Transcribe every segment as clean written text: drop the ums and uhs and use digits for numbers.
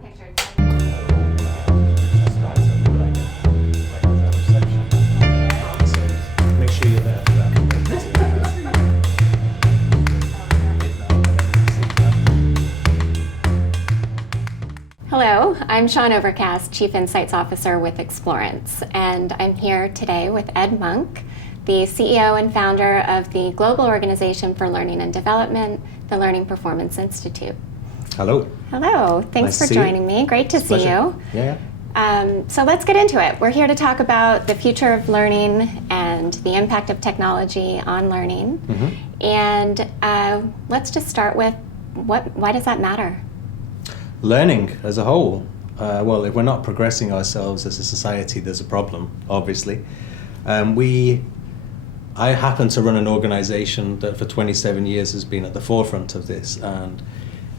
Make sure you're there for that. Hello, I'm Shawn Overcast, Chief Insights Officer with Explorance, and I'm here today with Ed Monk, the CEO and founder of the Global Organization for Learning and Development, the Learning Performance Institute. Hello. Hello, thanks for joining me. Great to see you. Yeah. So let's get into it. We're here to talk about the future of learning and the impact of technology on learning. Mm-hmm. And let's just start with why does that matter? Learning as a whole. Well, if we're not progressing ourselves as a society, there's a problem, obviously. I happen to run an organization that for 27 years has been at the forefront of this. And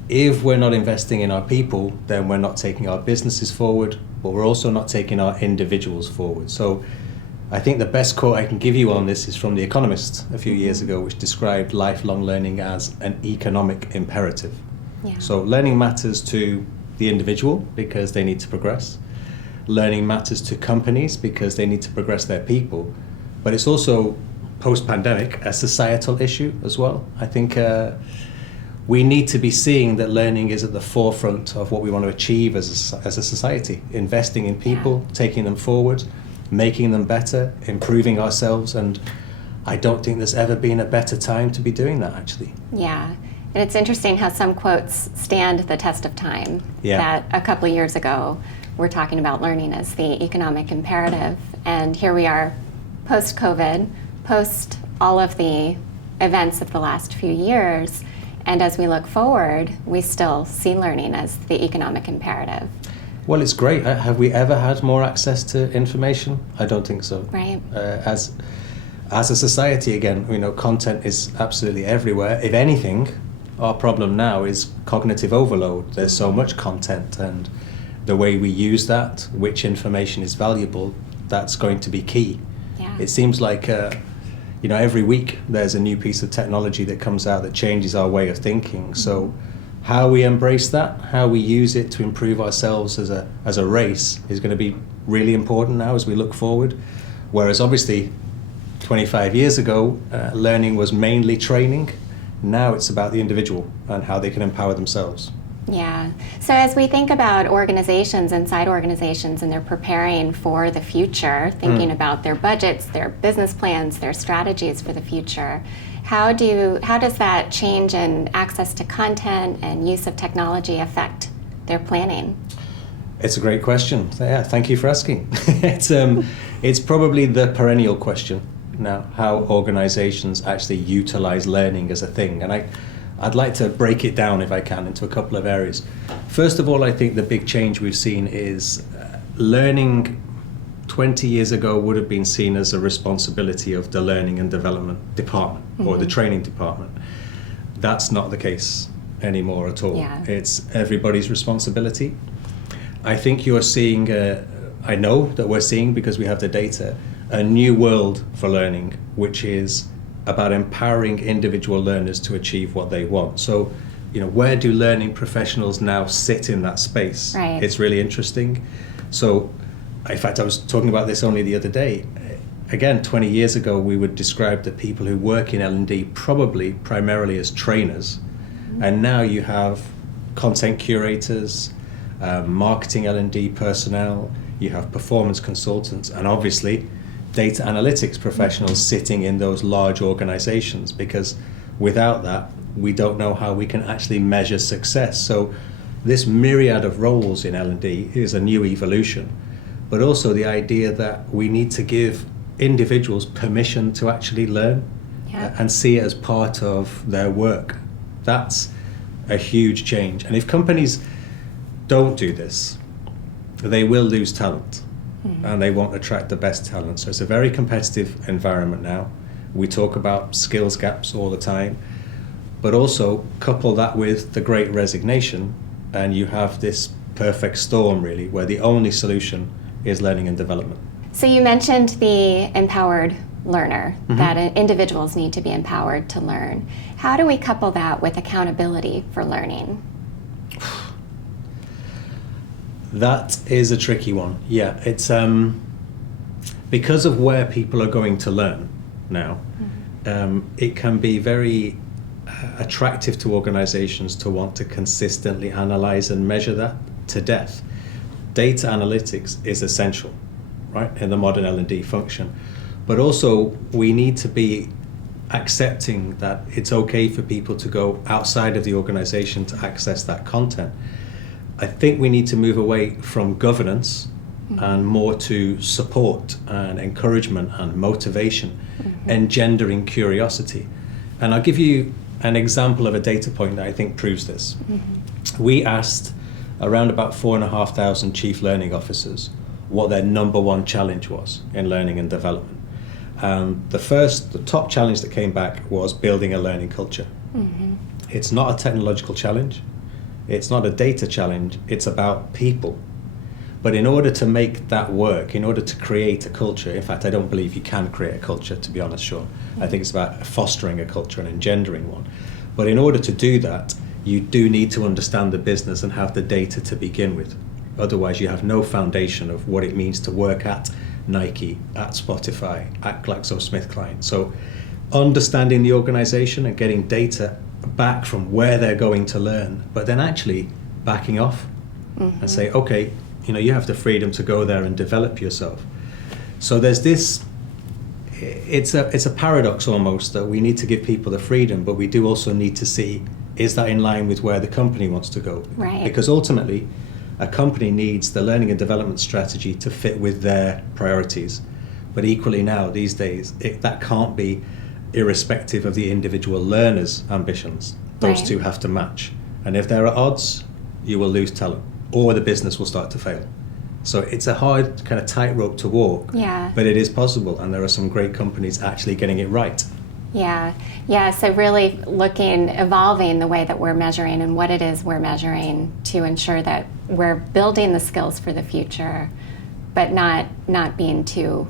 if we're not investing in our people, then we're not taking our businesses forward, but we're also not taking our individuals forward. So I think the best quote I can give you on this is from The Economist a few years ago, which described lifelong learning as an economic imperative. Yeah. So learning matters to the individual because they need to progress. Learning matters to companies because they need to progress their people. But it's also, post-pandemic, a societal issue as well. I think we need to be seeing that learning is at the forefront of what we want to achieve as a society. Investing in people, taking them forward, making them better, improving ourselves. And I don't think there's ever been a better time to be doing that, actually. Yeah. And it's interesting how some quotes stand the test of time. Yeah. That a couple of years ago, we're talking about learning as the economic imperative. And here we are, post-COVID, post all of the events of the last few years. And as we look forward, we still see learning as the economic imperative. Well, it's great. Have we ever had more access to information? I don't think so. Right. As a society, again, content is absolutely everywhere. If anything, our problem now is cognitive overload. There's so much content, and the way we use that, which information is valuable, that's going to be key. Yeah. It seems like every week there's a new piece of technology that comes out that changes our way of thinking. So how we embrace that, how we use it to improve ourselves as a race is going to be really important now as we look forward. Whereas obviously 25 years ago, learning was mainly training. Now it's about the individual and how they can empower themselves. Yeah. So as we think about organizations inside organizations and they're preparing for the future, thinking about their budgets, their business plans, their strategies for the future, how does that change in access to content and use of technology affect their planning? It's a great question. Yeah, thank you for asking. It's probably the perennial question now, how organizations actually utilize learning as a thing. And I'd like to break it down, if I can, into a couple of areas. First of all, I think the big change we've seen is learning 20 years ago would have been seen as a responsibility of the learning and development department or the training department. That's not the case anymore at all. Yeah. It's everybody's responsibility. I think you're seeing, I know that we're seeing, because we have the data, a new world for learning, which is about empowering individual learners to achieve what they want. So, where do learning professionals now sit in that space? Right. It's really interesting. So, in fact, I was talking about this only the other day. Again, 20 years ago, we would describe the people who work in L&D probably primarily as trainers. And now you have content curators, marketing L&D personnel, you have performance consultants, and obviously data analytics professionals sitting in those large organizations, because without that, we don't know how we can actually measure success. So this myriad of roles in L&D is a new evolution, but also the idea that we need to give individuals permission to actually learn and see it as part of their work. That's a huge change. And if companies don't do this, they will lose talent. And they won't attract the best talent. So it's a very competitive environment now. We talk about skills gaps all the time, but also couple that with the great resignation, and you have this perfect storm, really, where the only solution is learning and development. So you mentioned the empowered learner, that individuals need to be empowered to learn. How do we couple that with accountability for learning? That is a tricky one. Yeah, it's because of where people are going to learn now. It can be very attractive to organizations to want to consistently analyze and measure that to death. Data analytics is essential, right, in the modern L&D function. But also, we need to be accepting that it's okay for people to go outside of the organization to access that content. I think we need to move away from governance and more to support and encouragement and motivation, engendering curiosity. And I'll give you an example of a data point that I think proves this. We asked around about 4,500 chief learning officers what their number one challenge was in learning and development. The top challenge that came back was building a learning culture. It's not a technological challenge. It's not a data challenge. It's about people. But in order to make that work, in order to create a culture, in fact, I don't believe you can create a culture, to be honest, Shawn. I think it's about fostering a culture and engendering one. But in order to do that, you do need to understand the business and have the data to begin with. Otherwise, you have no foundation of what it means to work at Nike, at Spotify, at GlaxoSmithKline. So understanding the organization and getting data back from where they're going to learn, but then actually backing off and say, okay, you have the freedom to go there and develop yourself. So there's this, it's a paradox almost, that we need to give people the freedom, but we do also need to see, is that in line with where the company wants to go? Right. Because ultimately, a company needs the learning and development strategy to fit with their priorities. But equally now, these days, that can't be irrespective of the individual learner's ambitions. Those two have to match. And if there are odds, you will lose talent, or the business will start to fail. So it's a hard kind of tightrope to walk, but it is possible, and there are some great companies actually getting it right. So really evolving the way that we're measuring and what it is we're measuring to ensure that we're building the skills for the future, but not being too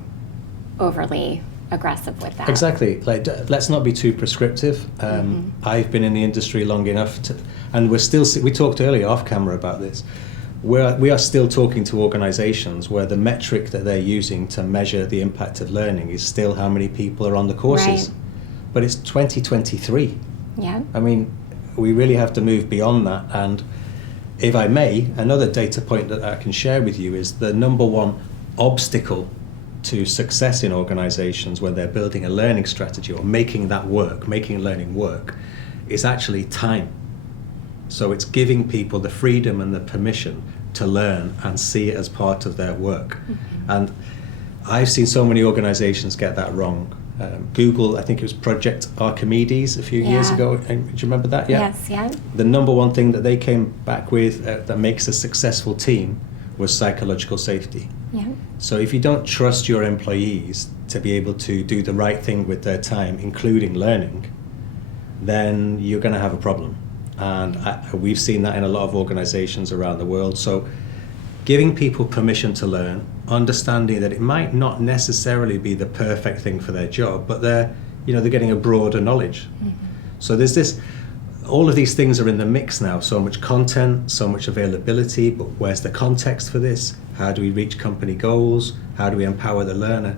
overly aggressive with that. Exactly. Let's not be too prescriptive. I've been in the industry long enough and we talked earlier off camera about this. We are still talking to organizations where the metric that they're using to measure the impact of learning is still how many people are on the courses. Right. But it's 2023. Yeah. I mean, we really have to move beyond that. And if I may, another data point that I can share with you is the number one obstacle to success in organizations when they're building a learning strategy or making learning work, is actually time. So it's giving people the freedom and the permission to learn and see it as part of their work. And I've seen so many organizations get that wrong. Google, I think it was Project Archimedes a few years ago. Do you remember that? Yes, yeah. The number one thing that they came back with that makes a successful team was psychological safety. Yeah. So if you don't trust your employees to be able to do the right thing with their time, including learning, then you're going to have a problem. And we've seen that in a lot of organizations around the world. So giving people permission to learn, understanding that it might not necessarily be the perfect thing for their job, but they're getting a broader knowledge. So there's all of these things are in the mix now. So much content, so much availability, but where's the context for this? How do we reach company goals? How do we empower the learner?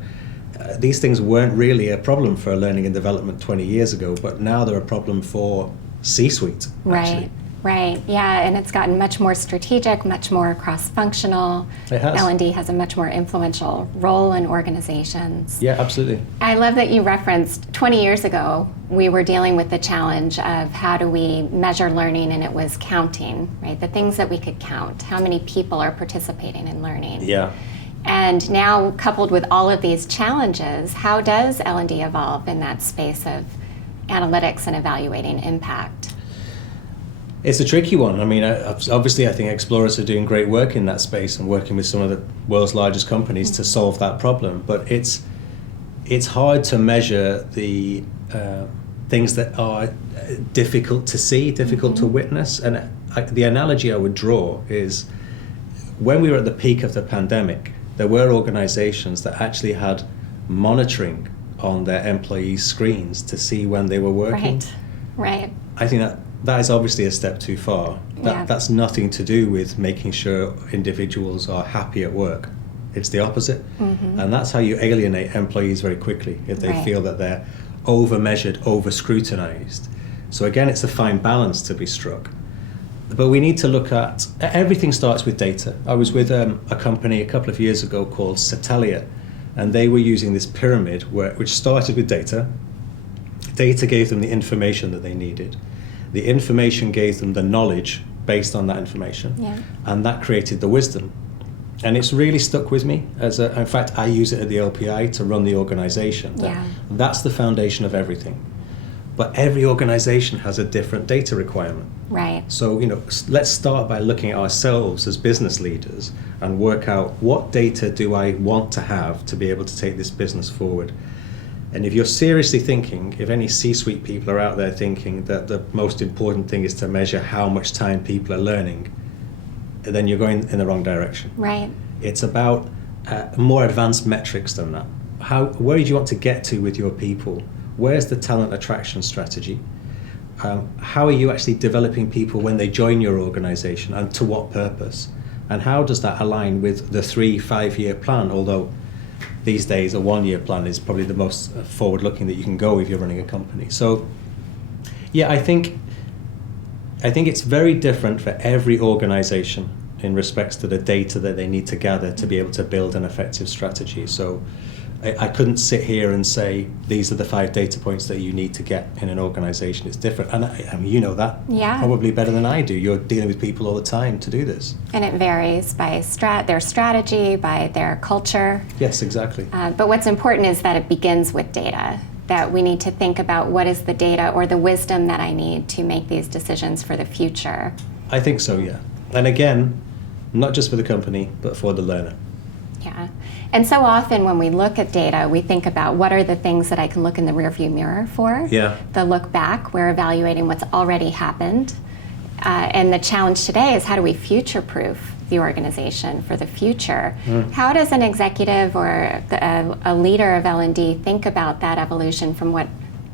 These things weren't really a problem for learning and development 20 years ago, but now they're a problem for C-suite. Right, yeah, and it's gotten much more strategic, much more cross-functional. It has. L&D has a much more influential role in organizations. Yeah, absolutely. I love that you referenced 20 years ago, we were dealing with the challenge of how do we measure learning, and it was counting, right? The things that we could count, how many people are participating in learning. Yeah. And now, coupled with all of these challenges, how does L&D evolve in that space of analytics and evaluating impact? It's a tricky one. I mean, obviously, I think Explorance are doing great work in that space and working with some of the world's largest companies to solve that problem. But it's hard to measure the things that are difficult to see, difficult to witness. And the analogy I would draw is when we were at the peak of the pandemic, there were organizations that actually had monitoring on their employees' screens to see when they were working. Right. I think that that is obviously a step too far. That's nothing to do with making sure individuals are happy at work. It's the opposite. And that's how you alienate employees very quickly, if they feel that they're over-measured, over-scrutinized. So again, it's a fine balance to be struck. But we need to look at, everything starts with data. I was with a company a couple of years ago called Satellia, and they were using this pyramid which started with data. Data gave them the information that they needed. The information gave them the knowledge based on that information, and that created the wisdom. And it's really stuck with me. In fact, I use it at the LPI to run the organization. That's the foundation of everything. But every organization has a different data requirement. Right. So, let's start by looking at ourselves as business leaders and work out, what data do I want to have to be able to take this business forward? And if you're seriously thinking, if any C-suite people are out there thinking that the most important thing is to measure how much time people are learning, then you're going in the wrong direction. Right. It's about more advanced metrics than that. Where do you want to get to with your people? Where's the talent attraction strategy? How are you actually developing people when they join your organization, and to what purpose? And how does that align with the 3-5-year plan? Although these days a 1-year plan is probably the most forward-looking that you can go if you're running a company. So yeah, I think it's very different for every organization in respects to the data that they need to gather to be able to build an effective strategy. So I couldn't sit here and say these are the 5 data points that you need to get in an organization. It's different, and I mean, you know that probably better than I do. You're dealing with people all the time to do this. And it varies by their strategy, by their culture. Yes, exactly. But what's important is that it begins with data, that we need to think about what is the data or the wisdom that I need to make these decisions for the future. I think so, yeah. And again, not just for the company, but for the learner. Yeah. And so often when we look at data, we think about what are the things that I can look in the rearview mirror for. Yeah. The look back, we're evaluating what's already happened. And the challenge today is, how do we future-proof the organization for the future? How does an executive or a leader of L&D think about that evolution from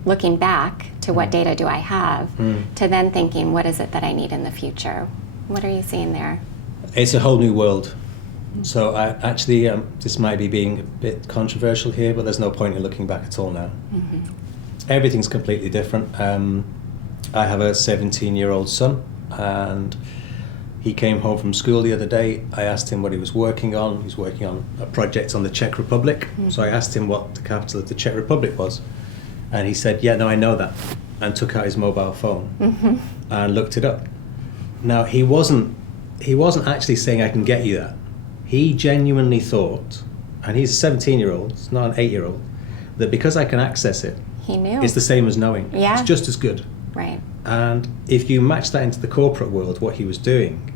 looking back to what data do I have, to then thinking, what is it that I need in the future? What are you seeing there? It's a whole new world. So this might be being a bit controversial here, but there's no point in looking back at all now. Everything's completely different. I have a 17-year-old son, and he came home from school the other day. I asked him what he was working on. He was working on a project on the Czech Republic. So I asked him what the capital of the Czech Republic was. And he said, yeah, no, I know that, and took out his mobile phone and looked it up. Now, he wasn't actually saying, I can get you that. He genuinely thought, and he's a 17-year-old, it's not an 8-year-old, that because I can access it, he knew. It's the same as knowing. Yeah. It's just as good. Right. And if you match that into the corporate world, what he was doing,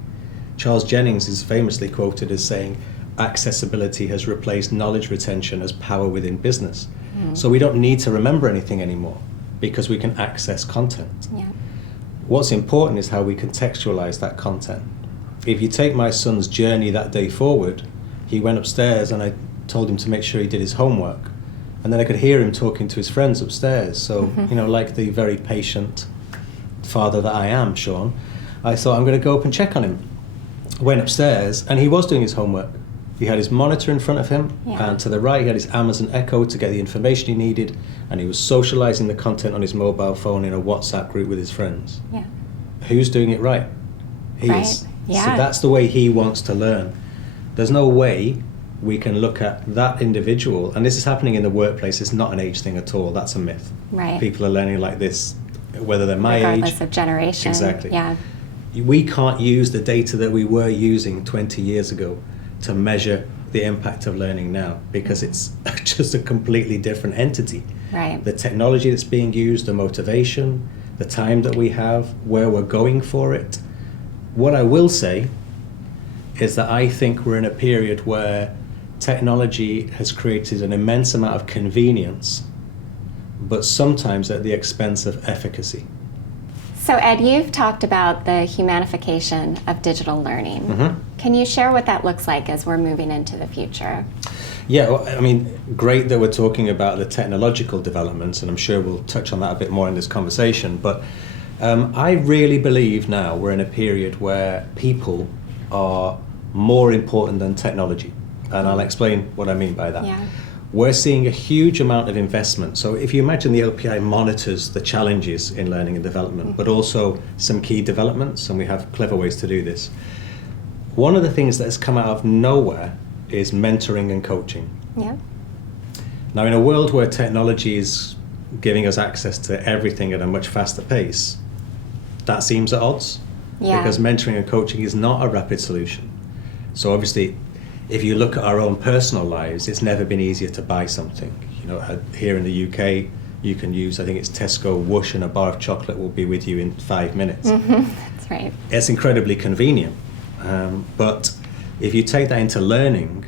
Charles Jennings is famously quoted as saying, accessibility has replaced knowledge retention as power within business. So we don't need to remember anything anymore because we can access content. Yeah. What's important is how we contextualize that content. If you take my son's journey that day forward, he went upstairs and I told him to make sure he did his homework. And then I could hear him talking to his friends upstairs. So, like the very patient father that I am, Shawn, I thought, I'm going to go up and check on him. Went upstairs and he was doing his homework. He had his monitor in front of him, and to the right he had his Amazon Echo to get the information he needed, and he was socializing the content on his mobile phone in a WhatsApp group with his friends. Yeah. Who's doing it right? He is. Yeah. So that's the way he wants to learn. There's no way we can look at that individual, and this is happening in the workplace. It's not an age thing at all. That's a myth. Right. People are learning like this, whether they're my Regardless age. of generation. Exactly. Yeah. We can't use the data that we were using 20 years ago to measure the impact of learning now, because it's just a completely different entity. Right. The technology that's being used, the motivation, the time that we have, where we're going for it. What I will say is that I think we're in a period where technology has created an immense amount of convenience, but sometimes at the expense of efficacy. So Ed, you've talked about the humanification of digital learning. Mm-hmm. Can you share what that looks like as we're moving into the future? Yeah, well, I mean, great that we're talking about the technological developments, and I'm sure we'll touch on that a bit more in this conversation, but I really believe now we're in a period where people are more important than technology. And I'll explain what I mean by that. Yeah. We're seeing a huge amount of investment. So if you imagine the LPI monitors the challenges in learning and development, but also some key developments, and we have clever ways to do this. One of the things that has come out of nowhere is mentoring and coaching. Yeah. Now, in a world where technology is giving us access to everything at a much faster pace, that seems at odds. Yeah. Because mentoring and coaching is not a rapid solution. So obviously, if you look at our own personal lives, it's never been easier to buy something. You know, here in the UK, you can use, I think it's Tesco Whoosh, and a bar of chocolate will be with you in 5 minutes. That's right. It's incredibly convenient. But if you take that into learning,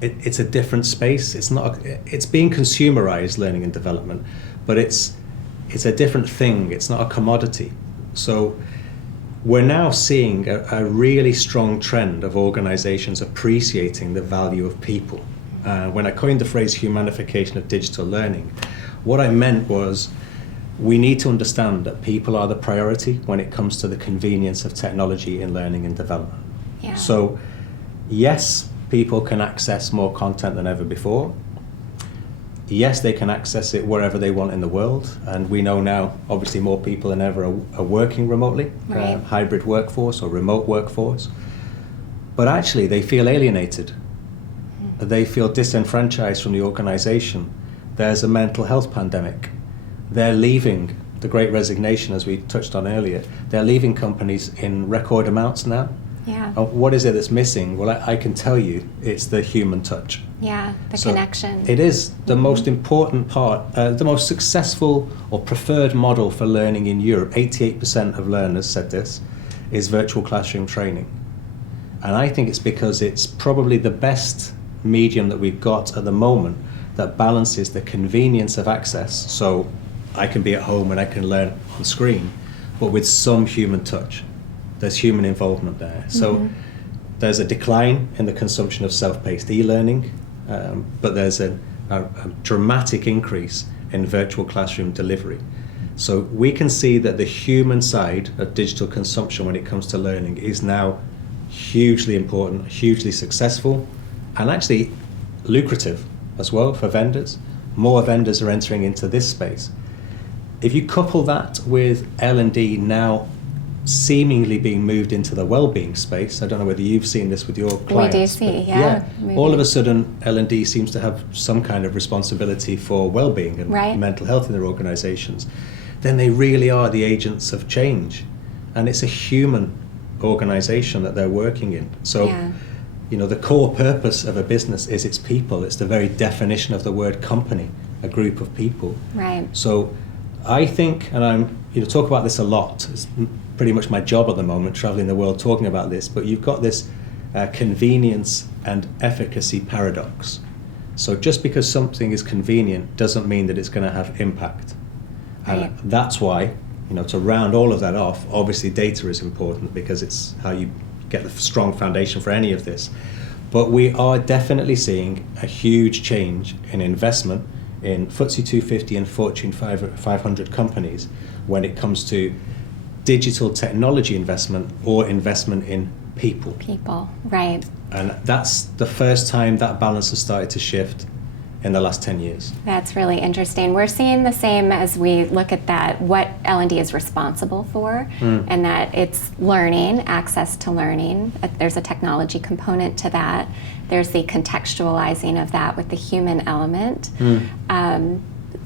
it's a different space. It's being consumerized, learning and development, but it's a different thing. It's not a commodity. So we're now seeing a really strong trend of organizations appreciating the value of people. When I coined the phrase humanification of digital learning, what I meant was we need to understand that people are the priority when it comes to the convenience of technology in learning and development. Yeah. So yes, people can access more content than ever before. Yes, they can access it wherever they want in the world, and we know now, obviously, more people than ever are working remotely, Right. Hybrid workforce or remote workforce. But actually, they feel alienated. They feel disenfranchised from the organization. There's a mental health pandemic. They're leaving the Great Resignation, as we touched on earlier. They're leaving companies in record amounts now. Yeah. What is it that's missing? Well, I can tell you, it's the human touch. Yeah. The So connection. It is the most important part, the most successful or preferred model for learning in Europe. 88% of learners said this, is virtual classroom training. And I think it's because it's probably the best medium that we've got at the moment that balances the convenience of access. So I can be at home and I can learn on screen, but with some human touch. There's human involvement there. So there's a decline in the consumption of self-paced e-learning, but there's a dramatic increase in virtual classroom delivery. So we can see that the human side of digital consumption when it comes to learning is now hugely important, hugely successful, and actually lucrative as well for vendors. More vendors are entering into this space. If you couple that with L&D now seemingly being moved into the well-being space, I don't know whether you've seen this with your clients. We do see, yeah. All of a sudden, L&D seems to have some kind of responsibility for well-being and Right. mental health in their organizations. Then they really are the agents of change. And it's a human organization that they're working in. So, Yeah. you know, the core purpose of a business is its people. It's the very definition of the word company, a group of people. Right. So I think, and I'm, talk about this a lot, it's pretty much my job at the moment, traveling the world talking about this, but you've got this convenience and efficacy paradox. So just because something is convenient doesn't mean that it's going to have impact. Right. And that's why, to round all of that off, obviously data is important because it's how you get the strong foundation for any of this. But we are definitely seeing a huge change in investment in FTSE 250 and Fortune 500 companies when it comes to digital technology investment or investment in people. People, right. And that's the first time that balance has started to shift in the last 10 years. That's really interesting. We're seeing the same as we look at that, what L&D is responsible for, and that it's learning, access to learning. There's a technology component to that. There's the contextualizing of that with the human element.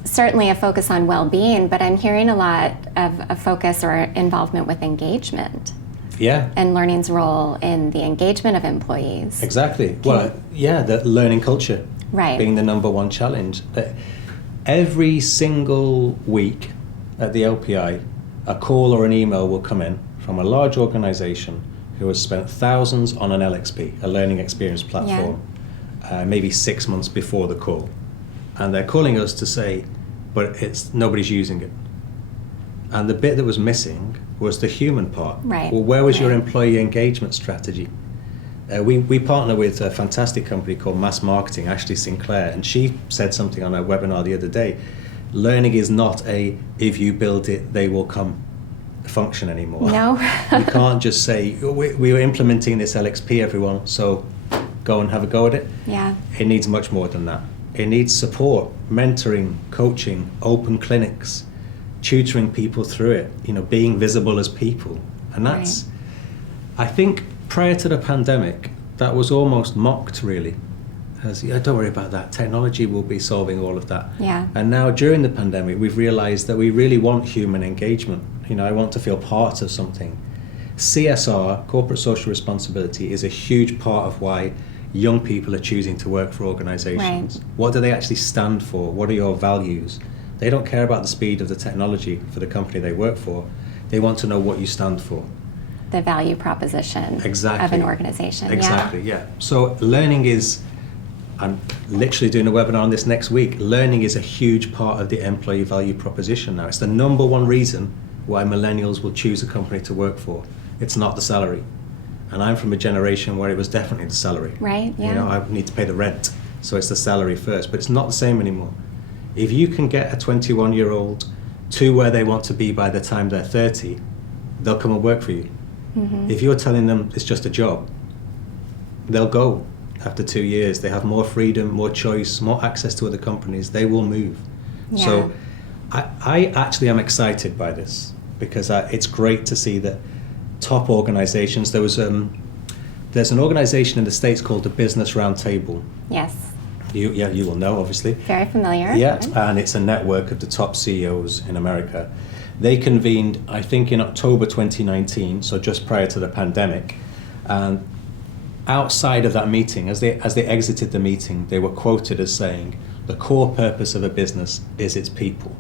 Certainly a focus on well-being, but I'm hearing a lot of a focus or involvement with engagement. Yeah. And learning's role in the engagement of employees. Exactly. Well, yeah, the learning culture. Right. Being the number one challenge. Every single week at the LPI, a call or an email will come in from a large organization who has spent thousands on an LXP, a learning experience platform, maybe 6 months before the call. And they're calling us to say, but nobody's using it. And the bit that was missing was the human part. Right. Well, where was your employee engagement strategy? We partner with a fantastic company called Mass Marketing, Ashley Sinclair, and she said something on our webinar the other day. Learning is not if you build it, they will come. function anymore. No. You can't just say, we were implementing this LXP, everyone, so go and have a go at it. Yeah. It needs much more than that. It needs support, mentoring, coaching, open clinics, tutoring people through it, being visible as people. And that's, right. I think prior to the pandemic, that was almost mocked, really. As, don't worry about that, technology will be solving all of that. Yeah. And now during the pandemic, we've realized that we really want human engagement. I want to feel part of something. CSR, corporate social responsibility, is a huge part of why young people are choosing to work for organizations. Right. What do they actually stand for? What are your values? They don't care about the speed of the technology for the company they work for. They want to know what you stand for. The value proposition exactly. of an organization. Exactly, yeah. So learning is, I'm literally doing a webinar on this next week, learning is a huge part of the employee value proposition now. It's the number one reason why millennials will choose a company to work for. It's not the salary. And I'm from a generation where it was definitely the salary. Right, yeah. I need to pay the rent, so it's the salary first, but it's not the same anymore. If you can get a 21-year-old to where they want to be by the time they're 30, they'll come and work for you. Mm-hmm. If you're telling them it's just a job, they'll go after 2 years. They have more freedom, more choice, more access to other companies. They will move. Yeah. So I actually am excited by this because it's great to see that top organizations. There's an organization in the States called the Business Roundtable. Yes. You will know, obviously. Very familiar. Yeah, and it's a network of the top CEOs in America. They convened, I think, in October 2019, so just prior to the pandemic. And outside of that meeting, as they exited the meeting, they were quoted as saying, "The core purpose of a business is its people."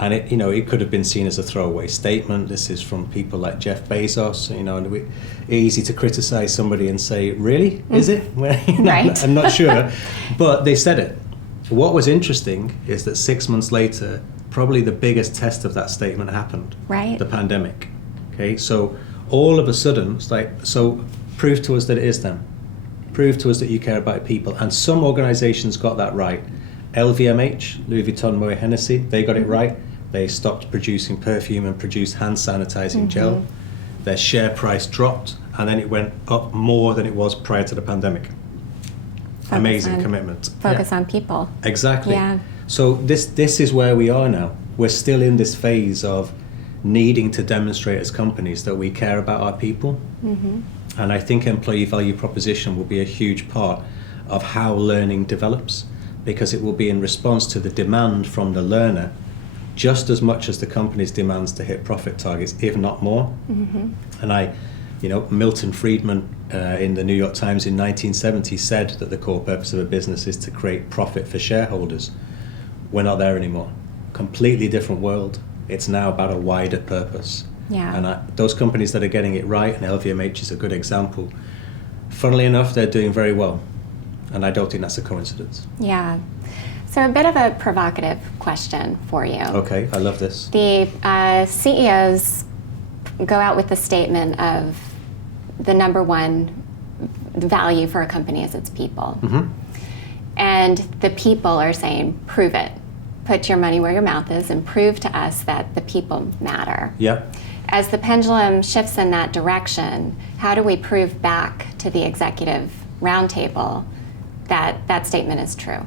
And it could have been seen as a throwaway statement. This is from people like Jeff Bezos. Easy to criticize somebody and say, "Really? Is it?" Well, right. I'm not sure, but they said it. What was interesting is that 6 months later, probably the biggest test of that statement happened. Right. The pandemic. Okay, so all of a sudden, it's like, so prove to us that it is them. Prove to us that you care about people. And some organizations got that right. LVMH, Louis Vuitton Moet Hennessy, they got it right. They stopped producing perfume and produced hand sanitizing gel. Their share price dropped, and then it went up more than it was prior to the pandemic. Amazing commitment. Focus on people. Exactly. Yeah. So this is where we are now. We're still in this phase of needing to demonstrate as companies that we care about our people. Mm-hmm. And I think employee value proposition will be a huge part of how learning develops, because it will be in response to the demand from the learner just as much as the company's demands to hit profit targets, if not more. Mm-hmm. And Milton Friedman in the New York Times in 1970 said that the core purpose of a business is to create profit for shareholders. We're not there anymore. Completely different world. It's now about a wider purpose. Yeah. And those companies that are getting it right, and LVMH is a good example, funnily enough, they're doing very well. And I don't think that's a coincidence. Yeah. So a bit of a provocative question for you. Okay, I love this. The CEOs go out with the statement of the number one value for a company is its people. Mm-hmm. And the people are saying, prove it. Put your money where your mouth is and prove to us that the people matter. Yeah. As the pendulum shifts in that direction, how do we prove back to the executive roundtable that that statement is true?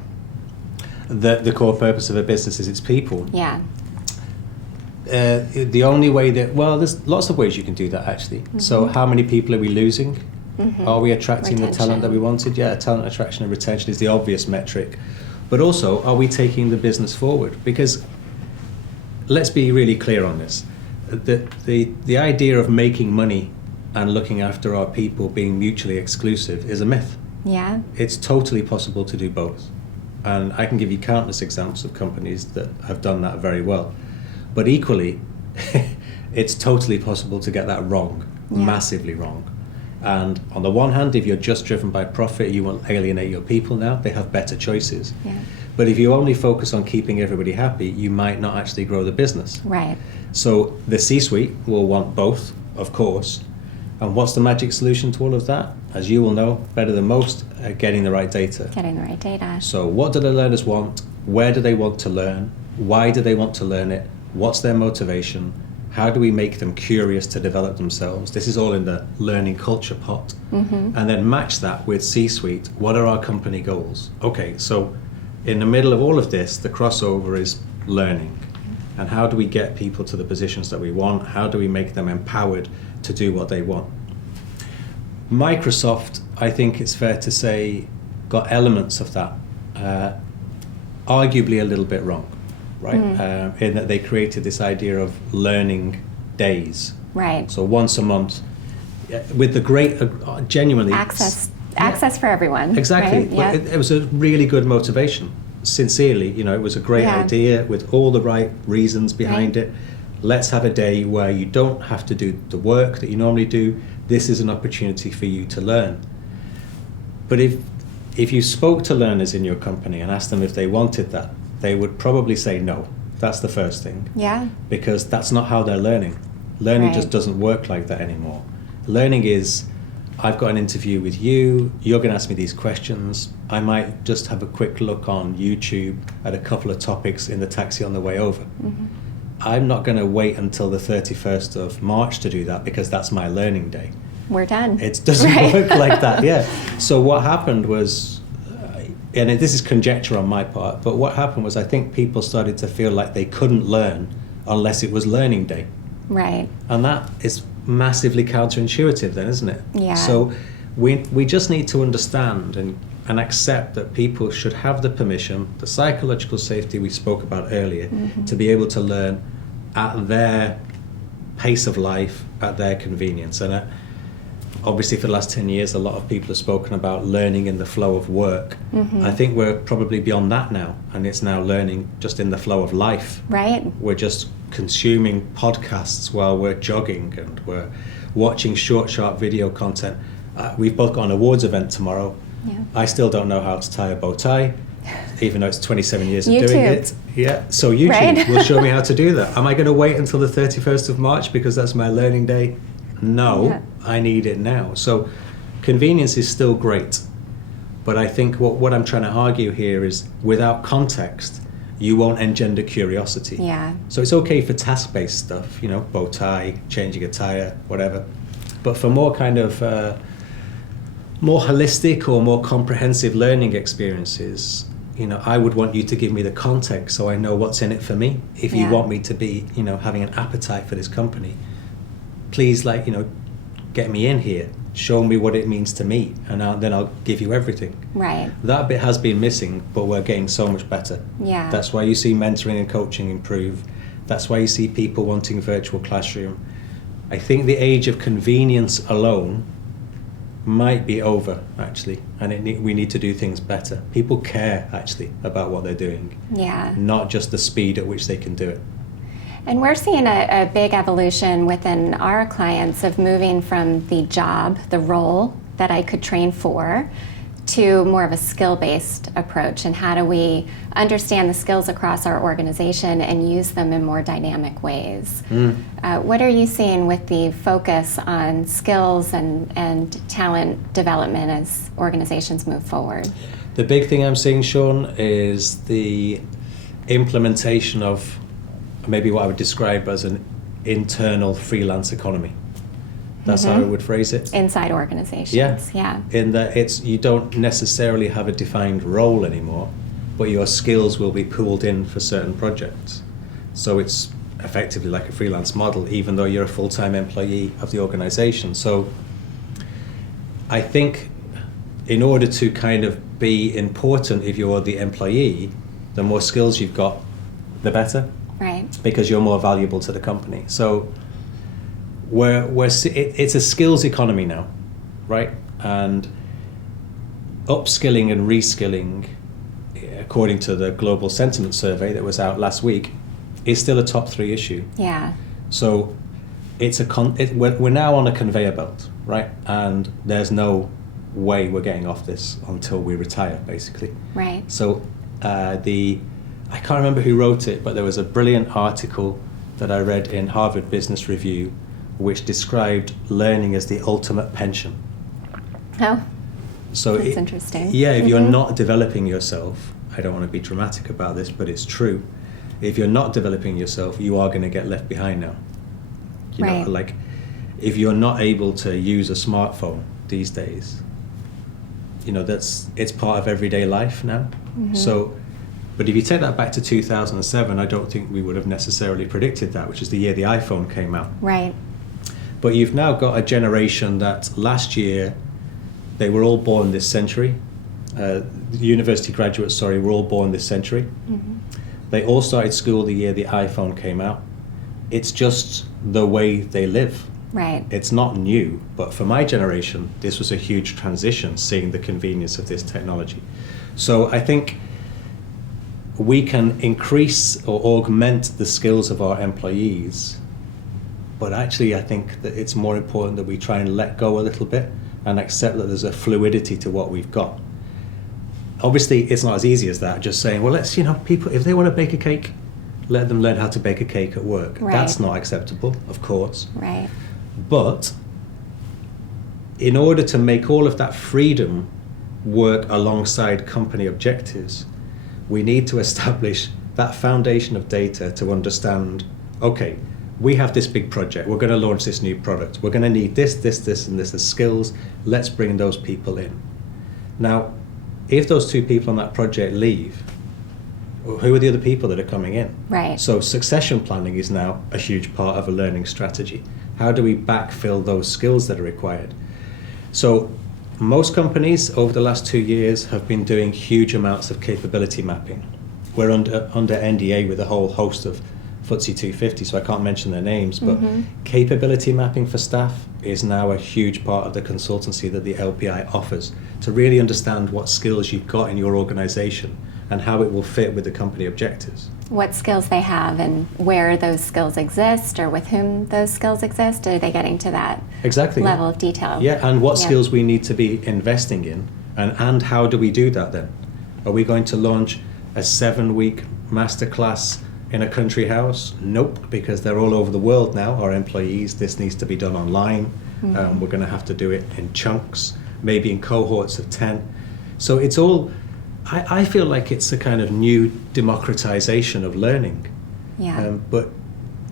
The core purpose of a business is its people. Yeah. The only way there's lots of ways you can do that, actually. Mm-hmm. So how many people are we losing? Mm-hmm. Are we attracting the talent that we wanted? Yeah, talent attraction and retention is the obvious metric. But also, are we taking the business forward? Because let's be really clear on this. The idea of making money and looking after our people being mutually exclusive is a myth. Yeah. It's totally possible to do both. And I can give you countless examples of companies that have done that very well. But equally, it's totally possible to get that wrong, massively wrong. And on the one hand, if you're just driven by profit, you will alienate your people now. They have better choices. Yeah. But if you only focus on keeping everybody happy, you might not actually grow the business. Right. So the C-suite will want both, of course. And what's the magic solution to all of that? As you will know better than most, getting the right data. Getting the right data. So what do the learners want? Where do they want to learn? Why do they want to learn it? What's their motivation? How do we make them curious to develop themselves? This is all in the learning culture pot. And then match that with C-suite. What are our company goals? Okay, so in the middle of all of this, the crossover is learning. And how do we get people to the positions that we want? How do we make them empowered to do what they want? Microsoft, I think it's fair to say, got elements of that, arguably a little bit wrong, right? In that they created this idea of learning days. Right. So once a month, with the great, genuinely... Access for everyone. Exactly. Right? It was a really good motivation. Sincerely, it was a great idea with all the right reasons behind it. Let's have a day where you don't have to do the work that you normally do. This is an opportunity for you to learn. But if you spoke to learners in your company and asked them if they wanted that, they would probably say no. That's the first thing. Yeah. Because that's not how they're learning. Learning just doesn't work like that anymore. Learning is, I've got an interview with you, you're going to ask me these questions, I might just have a quick look on YouTube at a couple of topics in the taxi on the way over. I'm not going to wait until the 31st of March to do that because that's my learning day. We're done. It doesn't work like that, yeah. So what happened was, and this is conjecture on my part, but what happened was I think people started to feel like they couldn't learn unless it was learning day. Right. And that is massively counterintuitive then, isn't it? Yeah. So we just need to understand and accept that people should have the permission, the psychological safety we spoke about earlier, to be able to learn at their pace of life, at their convenience. And obviously for the last 10 years, a lot of people have spoken about learning in the flow of work. I think we're probably beyond that now, and it's now learning just in the flow of life. Right. We're just consuming podcasts while we're jogging, and we're watching short, sharp video content. We've both got an awards event tomorrow. Yeah. I still don't know how to tie a bow tie, even though it's 27 years of doing it. Yeah. So YouTube will show me how to do that. Am I going to wait until the 31st of March because that's my learning day? No, I need it now. So convenience is still great. But I think what I'm trying to argue here is without context, you won't engender curiosity. Yeah. So it's okay for task-based stuff, bow tie, changing a tire, whatever. But for more kind of more holistic or more comprehensive learning experiences, I would want you to give me the context so I know what's in it for me. If you want me to be, having an appetite for this company, please, get me in here. Show me what it means to me, and then I'll give you everything. Right. That bit has been missing, but we're getting so much better. Yeah. That's why you see mentoring and coaching improve. That's why you see people wanting virtual classroom. I think the age of convenience alone might be over, actually, and we need to do things better. People care, actually, about what they're doing. Yeah. Not just the speed at which they can do it. And we're seeing a big evolution within our clients of moving from the job, the role that I could train for, to more of a skill-based approach. And how do we understand the skills across our organization and use them in more dynamic ways? What are you seeing with the focus on skills and talent development as organizations move forward? The big thing I'm seeing, Shawn, is the implementation of maybe what I would describe as an internal freelance economy. That's how I would phrase it. Inside organizations, yeah. In that you don't necessarily have a defined role anymore, but your skills will be pooled in for certain projects. So it's effectively like a freelance model, even though you're a full-time employee of the organization. So I think in order to kind of be important if you're the employee, the more skills you've got, the better. Right. Because you're more valuable to the company. So it's a skills economy now, right? And upskilling and reskilling, according to the Global Sentiment Survey that was out last week, is still a top 3 issue. Yeah. So we're now on a conveyor belt, right? And there's no way we're getting off this until we retire, basically. Right. So I can't remember who wrote it, but there was a brilliant article that I read in Harvard Business Review which described learning as the ultimate pension. Oh, so that's interesting. Yeah, if you're not developing yourself, I don't want to be dramatic about this, but it's true. If you're not developing yourself, you are going to get left behind now. You know, Right. like if you're not able to use a smartphone these days, you know, it's part of everyday life now. So, but if you take that back to 2007, I don't think we would have necessarily predicted that, which is the year the iPhone came out. Right. But you've now got a generation that last year, they were all born this century. University graduates, were all born this century. They all started school the year the iPhone came out. It's just the way they live. Right. It's not new, but for my generation, this was a huge transition, seeing the convenience of this technology. So I think we can increase or augment the skills of our employees, but actually I think that it's more important that we try and let go a little bit and accept that there's a fluidity to what we've got. Obviously, it's not as easy as that, just saying, well, let's, people, if they want to bake a cake, let them learn how to bake a cake at work. Right. That's not acceptable, of course. Right. But in order to make all of that freedom work alongside company objectives, we need to establish that foundation of data to understand, okay, we have this big project, we're going to launch this new product, we're going to need this, and this as skills, let's bring those people in. Now, if those two people on that project leave, who are the other people that are coming in? Right. So succession planning is now a huge part of a learning strategy. How do we backfill those skills that are required? So most companies over the last 2 years have been doing huge amounts of capability mapping. We're under NDA with a whole host of FTSE 250, so I can't mention their names, but capability mapping for staff is now a huge part of the consultancy that the LPI offers to really understand what skills you've got in your organization and how it will fit with the company objectives. What skills they have and where those skills exist or with whom those skills exist. Are they getting to that level of detail? Yeah, and what skills we need to be investing in, and how do we do that then? Are we going to launch a 7-week masterclass in a country house? Nope, because they're all over the world now, our employees. This needs to be done online. We're going to have to do it in chunks, maybe in cohorts of 10. So it's all, I feel like it's a kind of new democratization of learning. Yeah. But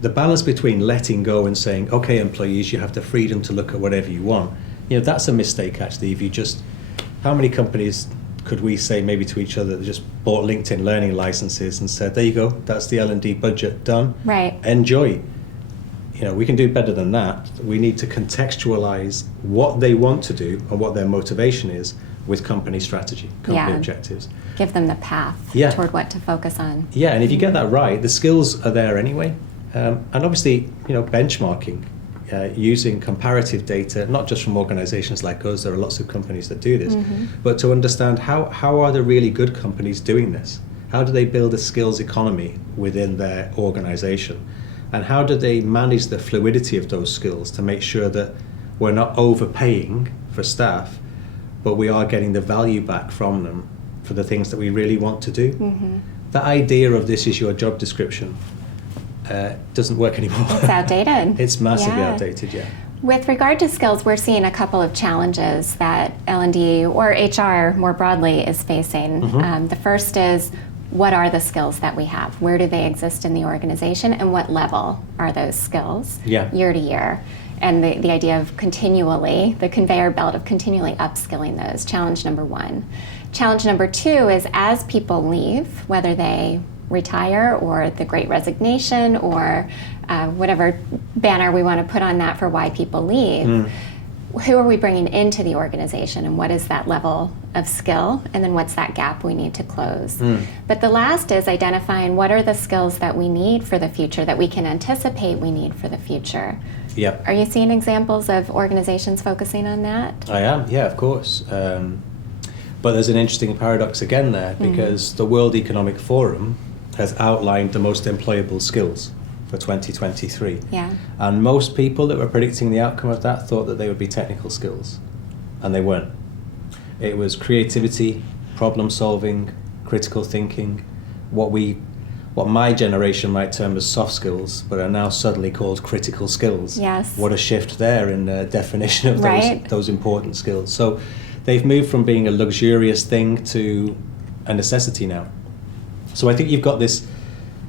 the balance between letting go and saying, okay, employees, you have the freedom to look at whatever you want, that's a mistake actually. If you just, how many companies could we say maybe to each other that just bought LinkedIn learning licenses and said, there you go, that's the L&D budget done. Right. Enjoy. We can do better than that. We need to contextualize what they want to do and what their motivation is with company strategy, company objectives. Give them the path toward what to focus on. Yeah, and if you get that right, the skills are there anyway. And obviously, benchmarking, using comparative data, not just from organizations like us, there are lots of companies that do this, but to understand how are the really good companies doing this? How do they build a skills economy within their organization? And how do they manage the fluidity of those skills to make sure that we're not overpaying for staff, but we are getting the value back from them for the things that we really want to do? The idea of this is your job description doesn't work anymore. It's outdated. It's massively outdated, yeah. With regard to skills, we're seeing a couple of challenges that L&D or HR more broadly is facing. The first is, what are the skills that we have? Where do they exist in the organization, and what level are those skills year to year? And the idea of continually, the conveyor belt of continually upskilling those, challenge number one. Challenge number two is, as people leave, whether they retire or the Great Resignation or whatever banner we want to put on that for why people leave, who are we bringing into the organization, and what is that level of skill, and then what's that gap we need to close? But the last is identifying what are the skills that we need for the future, that we can anticipate we need for the future. Yep. Are you seeing examples of organizations focusing on that? I am, yeah, of course. But there's an interesting paradox again there, because the World Economic Forum has outlined the most employable skills for 2023. Yeah. And most people that were predicting the outcome of that thought that they would be technical skills, and they weren't. It was creativity, problem solving, critical thinking, what my generation might term as soft skills, but are now suddenly called critical skills. Yes. What a shift there in the definition of those important skills. So they've moved from being a luxurious thing to a necessity now. So I think you've got this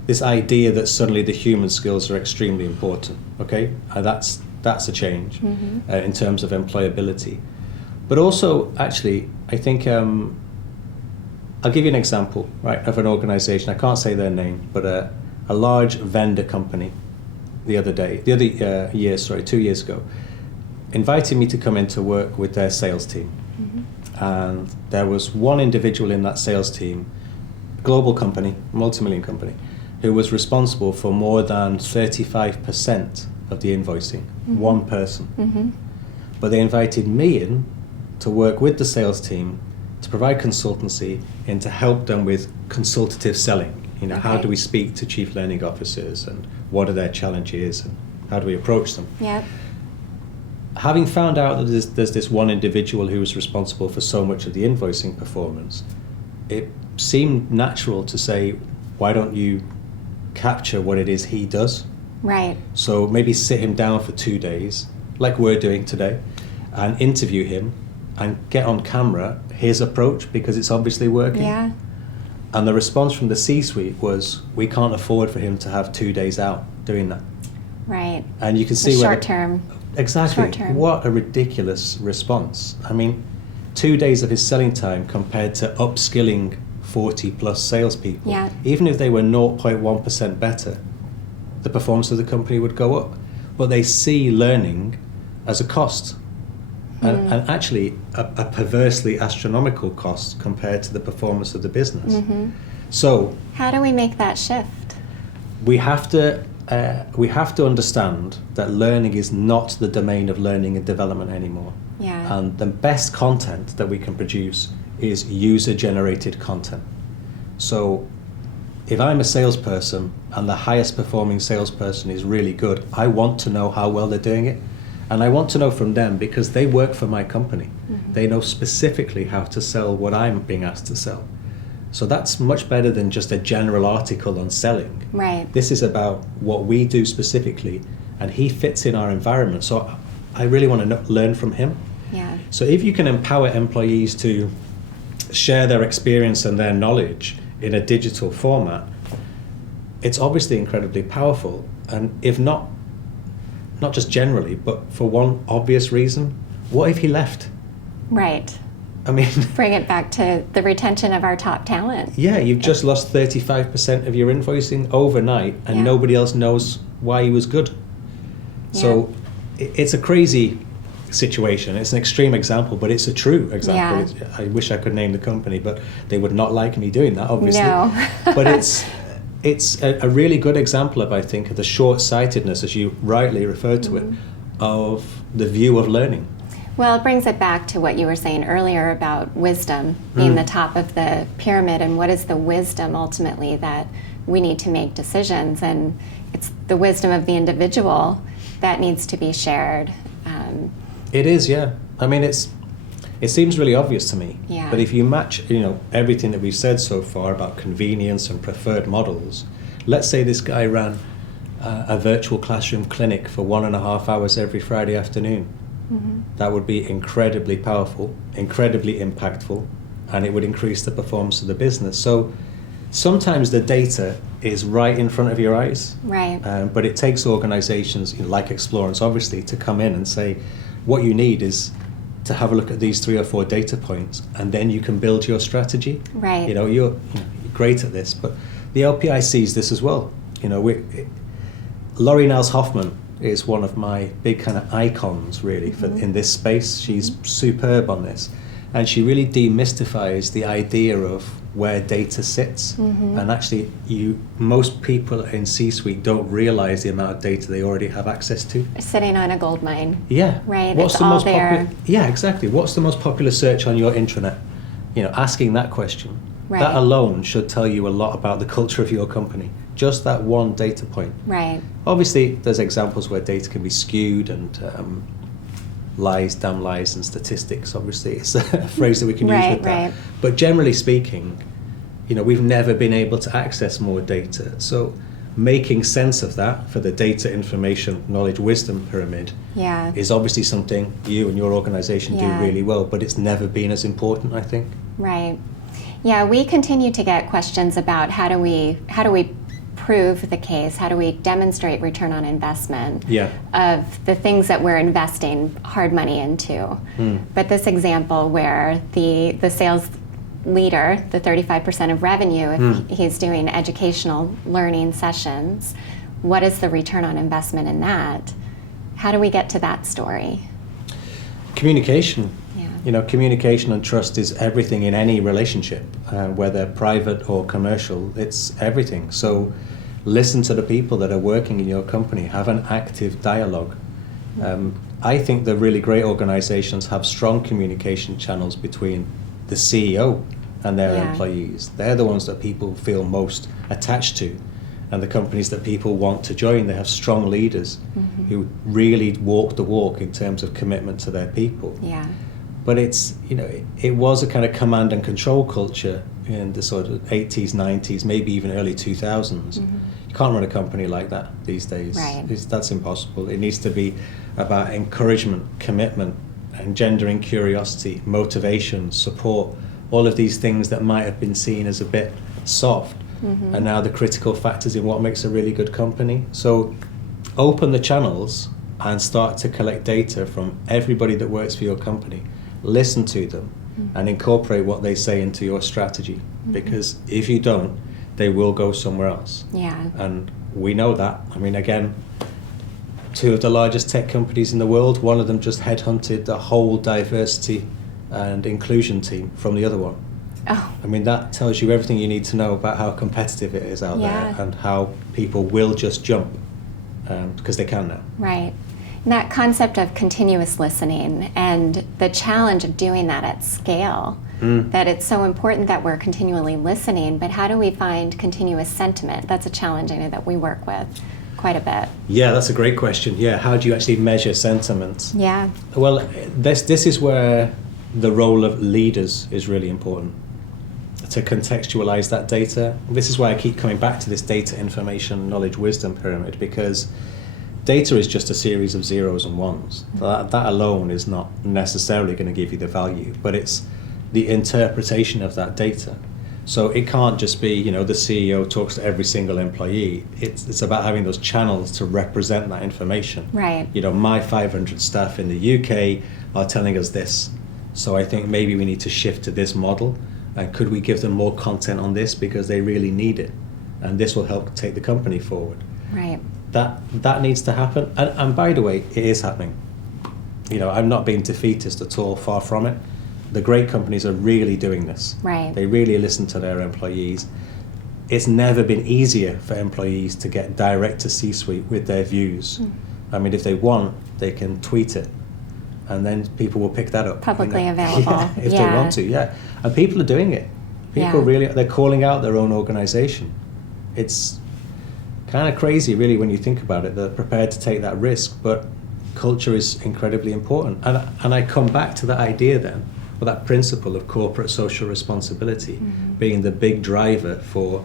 this idea that suddenly the human skills are extremely important. Okay, that's a change in terms of employability. But also, actually, I think I'll give you an example, right, of an organization. I can't say their name, but a large vendor company the other year, 2 years ago, invited me to come in to work with their sales team. And there was one individual in that sales team, global company, multi-million company, who was responsible for more than 35% of the invoicing, one person. But they invited me in to work with the sales team to provide consultancy and to help them with consultative selling. How do we speak to chief learning officers, and what are their challenges, and how do we approach them? Yep. Having found out that there's this one individual who was responsible for so much of the invoicing performance, it seemed natural to say, why don't you capture what it is he does? Right. So maybe sit him down for 2 days, like we're doing today, and interview him and get on camera his approach, because it's obviously working. Yeah. And the response from the C-suite was, we can't afford for him to have 2 days out doing that. Right. And you can see short term. Exactly. Short term. What a ridiculous response. I mean, 2 days of his selling time compared to upskilling 40 plus salespeople. Yeah. Even if they were 0.1% better, the performance of the company would go up. But they see learning as a cost. And actually a perversely astronomical cost compared to the performance of the business. So how do we make that shift? we have to understand that learning is not the domain of learning and development anymore. Yeah. And the best content that we can produce is user-generated content. So if I'm a salesperson and the highest performing salesperson is really good, I want to know how well they're doing it. And I want to know from them because they work for my company. They know specifically how to sell what I'm being asked to sell. So that's much better than just a general article on selling. Right. This is about what we do specifically, and he fits in our environment. So I really want to learn from him. Yeah. So if you can empower employees to share their experience and their knowledge in a digital format, it's obviously incredibly powerful. And if not just generally, but for one obvious reason, what if he left? Right. I mean, bring it back to the retention of our top talent. Yeah, you've just lost 35% of your invoicing overnight, and nobody else knows why he was good. So it's a crazy situation. It's an extreme example, but it's a true example. Yeah. I wish I could name the company, but they would not like me doing that, obviously. No. But it's a really good example of, I think, of the short-sightedness, as you rightly referred to it, of the view of learning. Well, it brings it back to what you were saying earlier about wisdom being the top of the pyramid, and what is the wisdom ultimately that we need to make decisions, and it's the wisdom of the individual that needs to be shared. It is, yeah. I mean, it seems really obvious to me. Yeah. But if you match, everything that we've said so far about convenience and preferred models, let's say this guy ran a virtual classroom clinic for 1.5 hours every Friday afternoon. That would be incredibly powerful, incredibly impactful, and it would increase the performance of the business. So sometimes the data is right in front of your eyes. Right. But it takes organizations like Explorance, obviously, to come in and say, what you need is to have a look at these 3 or 4 data points, and then you can build your strategy. Right. You're great at this, but the LPI sees this as well. Laurie Nels Hoffman is one of my big kind of icons, really, in this space. She's superb on this, and she really demystifies the idea of where data sits. And actually, most people in C-suite don't realize the amount of data they already have access to. Sitting on a gold mine. Yeah. Right. What's it's the all most there. Yeah, exactly. What's the most popular search on your intranet? Asking that question. Right. That alone should tell you a lot about the culture of your company. Just that one data point. Right. Obviously, there's examples where data can be skewed, and damn lies, and statistics. Obviously, it's a phrase that we can use with that. Right. But generally speaking, we've never been able to access more data. So making sense of that for the data, information, knowledge, wisdom pyramid is obviously something you and your organization do really well, but it's never been as important, I think. Right. Yeah, we continue to get questions about how do we prove the case? How do we demonstrate return on investment Yeah. of the things that we're investing hard money into? But this example where the sales leader, the 35% of revenue, if he's doing educational learning sessions, what is the return on investment in that? How do we get to that story? Communication. Yeah. You know, communication and trust is everything in any relationship, whether private or commercial. It's everything. So listen to the people that are working in your company. Have an active dialogue. I think the really great organizations have strong communication channels between the CEO and their employees. They're the ones that people feel most attached to. And the companies that people want to join, they have strong leaders who really walk the walk in terms of commitment to their people. Yeah. But it's, you know, it was a kind of command and control culture in the sort of 80s, 90s, maybe even early 2000s. You can't run a company like that these days. Right. That's impossible. It needs to be about encouragement, commitment, engendering curiosity, motivation, support, all of these things that might have been seen as a bit soft. And now the critical factors in what makes a really good company. So open the channels and start to collect data from everybody that works for your company. Listen to them and incorporate what they say into your strategy. Because if you don't, they will go somewhere else. Yeah. And we know that. I mean, again, two of the largest tech companies in the world, one of them just headhunted the whole diversity and inclusion team from the other one. Oh. I mean, that tells you everything you need to know about how competitive it is out there and how people will just jump because they can now. Right. And that concept of continuous listening and the challenge of doing that at scale, that it's so important that we're continually listening, but how do we find continuous sentiment? That's a challenge I know that we work with quite a bit. Yeah, that's a great question. Yeah, how do you actually measure sentiment? Yeah. Well, this is where the role of leaders is really important, to contextualize that data. This is why I keep coming back to this data, information, knowledge, wisdom pyramid, because data is just a series of zeros and ones. That alone is not necessarily going to give you the value, but it's the interpretation of that data. So it can't just be, you know, the CEO talks to every single employee. It's about having those channels to represent that information. Right. You know, my 500 staff in the UK are telling us this. So I think maybe we need to shift to this model. And could we give them more content on this because they really need it? And this will help take the company forward. Right. That needs to happen. And by the way, it is happening. You know, I'm not being defeatist at all, far from it. The great companies are really doing this. Right. They really listen to their employees. It's never been easier for employees to get direct to C-suite with their views. I mean, if they want, they can tweet it. And then people will pick that up. Publicly available. If they want to, And people are doing it. People really, they're calling out their own organization. It's kind of crazy, really, when you think about it. They're prepared to take that risk, but culture is incredibly important. And I come back to that idea then, or that principle of corporate social responsibility being the big driver for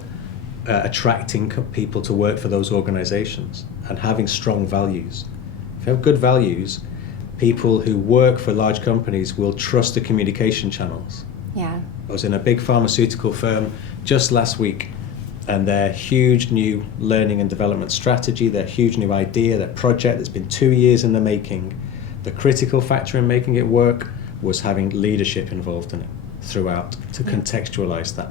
attracting people to work for those organizations and having strong values. If you have good values, people who work for large companies will trust the communication channels. Yeah. I was in a big pharmaceutical firm just last week, and their huge new learning and development strategy, their huge new idea, their project that's been 2 years in the making, the critical factor in making it work was having leadership involved in it throughout to contextualize that.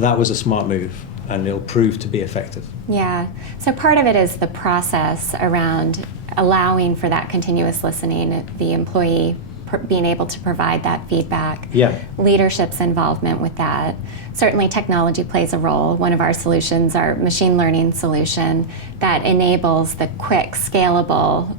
That was a smart move, and it'll prove to be effective. Yeah. So part of it is the process around allowing for that continuous listening, the employee being able to provide that feedback, leadership's involvement with that. Certainly technology plays a role. One of our solutions, our machine learning solution, that enables the quick, scalable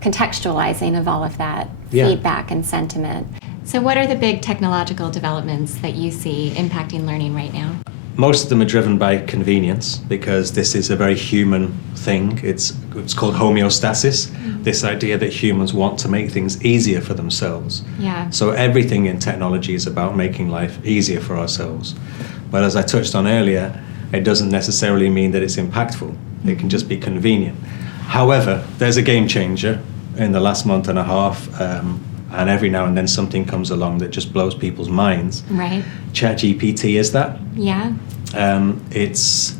contextualizing of all of that feedback and sentiment. So what are the big technological developments that you see impacting learning right now? Most of them are driven by convenience, because this is a very human thing. It's called homeostasis, this idea that humans want to make things easier for themselves. Yeah. So everything in technology is about making life easier for ourselves. But as I touched on earlier, it doesn't necessarily mean that it's impactful. It can just be convenient. However, there's a game changer in the last month and a half, and every now and then something comes along that just blows people's minds. Right. ChatGPT is that. Yeah. It's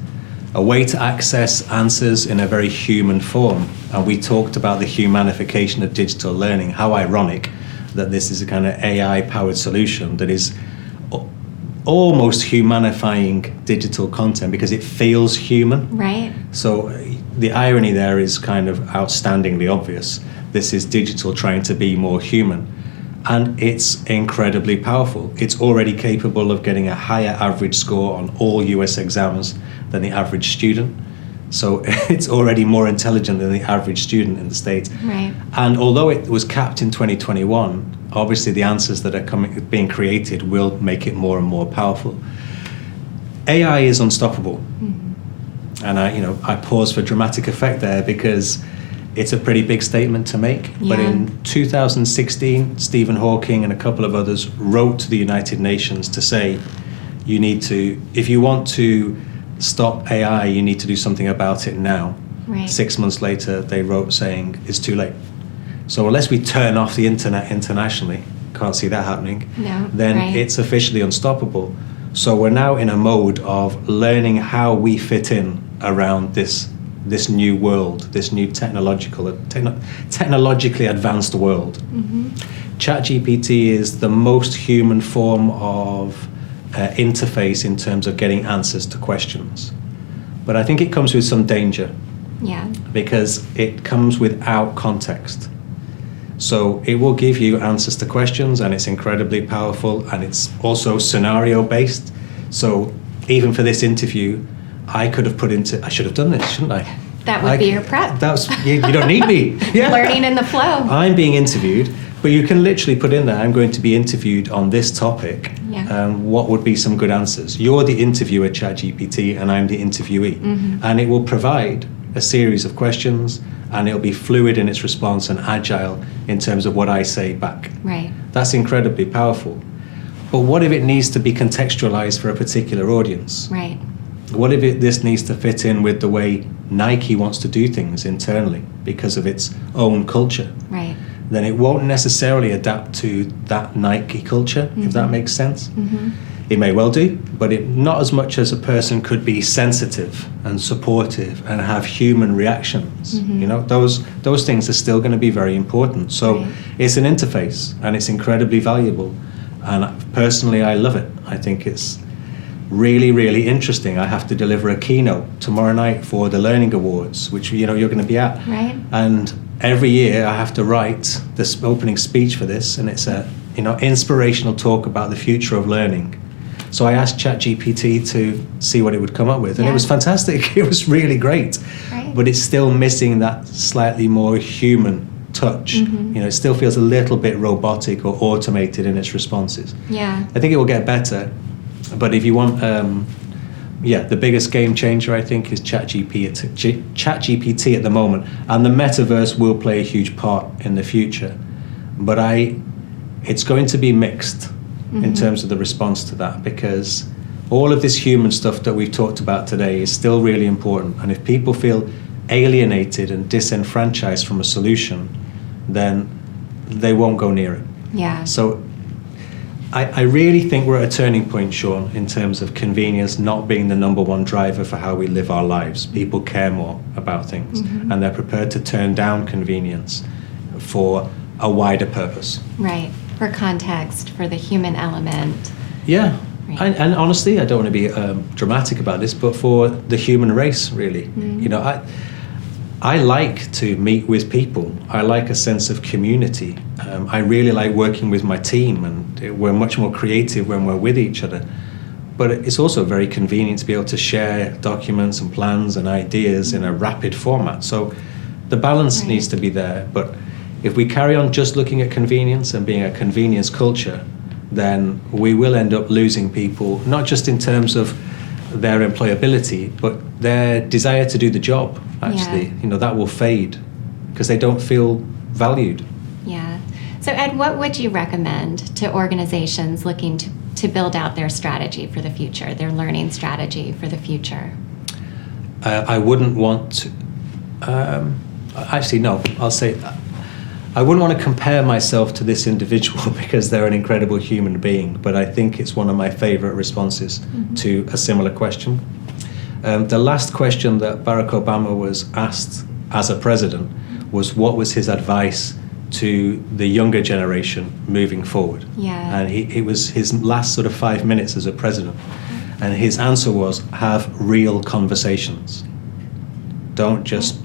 a way to access answers in a very human form. And we talked about the humanification of digital learning. How ironic that this is a kind of AI-powered solution that is almost humanifying digital content because it feels human. Right. So the irony there is kind of outstandingly obvious. This is digital trying to be more human. And it's incredibly powerful. It's already capable of getting a higher average score on all US exams than the average student. So it's already more intelligent than the average student in the States. Right. And although it was capped in 2021, obviously the answers that are being created will make it more and more powerful. AI is unstoppable. Mm-hmm. And I pause for dramatic effect there because it's a pretty big statement to make. Yeah. But in 2016, Stephen Hawking and a couple of others wrote to the United Nations to say, if you want to stop AI, you need to do something about it now. Right. 6 months later, they wrote saying it's too late. So unless we turn off the internet internationally, can't see that happening, then right. It's officially unstoppable. So we're now in a mode of learning how we fit in around this new world, this new technologically advanced world. Mm-hmm. ChatGPT is the most human form of interface in terms of getting answers to questions. But I think it comes with some danger. Yeah. Because it comes without context. So it will give you answers to questions, and it's incredibly powerful, and it's also scenario based. So even for this interview, I should have done this, shouldn't I? That would be your prep. You don't need me. Yeah. Learning in the flow. I'm being interviewed, but you can literally put in there, I'm going to be interviewed on this topic. Yeah. What would be some good answers? You're the interviewer, ChatGPT, and I'm the interviewee. Mm-hmm. And it will provide a series of questions, and it'll be fluid in its response and agile in terms of what I say back. Right. That's incredibly powerful. But what if it needs to be contextualized for a particular audience? Right. What if this needs to fit in with the way Nike wants to do things internally because of its own culture? Right. Then it won't necessarily adapt to that Nike culture, mm-hmm. if that makes sense. Mm-hmm. It may well do, but not as much as a person could be sensitive and supportive and have human reactions. Mm-hmm. Those things are still going to be very important. So right. It's an interface, and it's incredibly valuable. And personally, I love it. I think it's really, really interesting. I have to deliver a keynote tomorrow night for the Learning Awards, which you're going to be at. Right. And every year I have to write this opening speech for this, and it's a inspirational talk about the future of learning. So I asked ChatGPT to see what it would come up with, and It was fantastic. It was really great. Right. But it's still missing that slightly more human touch. Mm-hmm. It still feels a little bit robotic or automated in its responses. Yeah. I think it will get better, but if you want, the biggest game changer I think is ChatGPT at the moment, and the metaverse will play a huge part in the future. But it's going to be mixed. Mm-hmm. in terms of the response to that, because all of this human stuff that we've talked about today is still really important. And if people feel alienated and disenfranchised from a solution, then they won't go near it. Yeah. So I really think we're at a turning point, Shawn, in terms of convenience not being the number one driver for how we live our lives. People care more about things, mm-hmm. and they're prepared to turn down convenience for a wider purpose. Right. For context, for the human element. Yeah. Right. And honestly, I don't want to be dramatic about this, but for the human race, really. Mm-hmm. I like to meet with people. I like a sense of community. I really like working with my team, and we're much more creative when we're with each other. But it's also very convenient to be able to share documents and plans and ideas in a rapid format. So the balance Right. needs to be there. But if we carry on just looking at convenience and being a convenience culture, then we will end up losing people, not just in terms of their employability, but their desire to do the job, actually. Yeah. That will fade because they don't feel valued. Yeah. So Ed, what would you recommend to organizations looking to build out their strategy for the future, their learning strategy for the future? I wouldn't want to, actually, no, I'll say, I wouldn't want to compare myself to this individual because they're an incredible human being, but I think it's one of my favorite responses mm-hmm. to a similar question. The last question that Barack Obama was asked as a president was what was his advice to the younger generation moving forward. Yeah. And it was his last sort of 5 minutes as a president. And his answer was, have real conversations. Don't just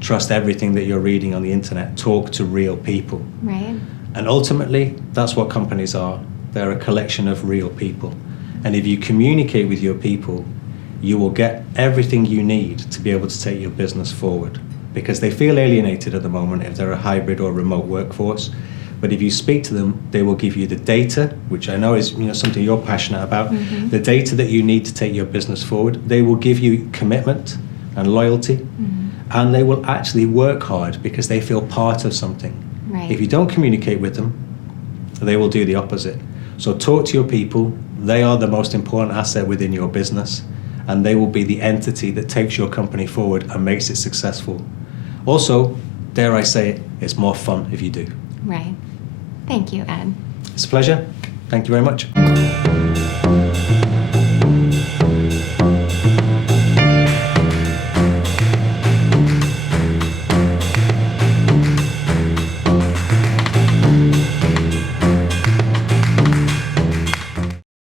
trust everything that you're reading on the internet. Talk to real people. Right. And ultimately, that's what companies are. They're a collection of real people. And if you communicate with your people, you will get everything you need to be able to take your business forward. Because they feel alienated at the moment if they're a hybrid or remote workforce. But if you speak to them, they will give you the data, which I know is something you're passionate about, the data that you need to take your business forward. They will give you commitment and loyalty, and they will actually work hard because they feel part of something. Right. If you don't communicate with them, they will do the opposite. So talk to your people. They are the most important asset within your business, and they will be the entity that takes your company forward and makes it successful. Also, dare I say it, it's more fun if you do. Right. Thank you, Ed. It's a pleasure. Thank you very much.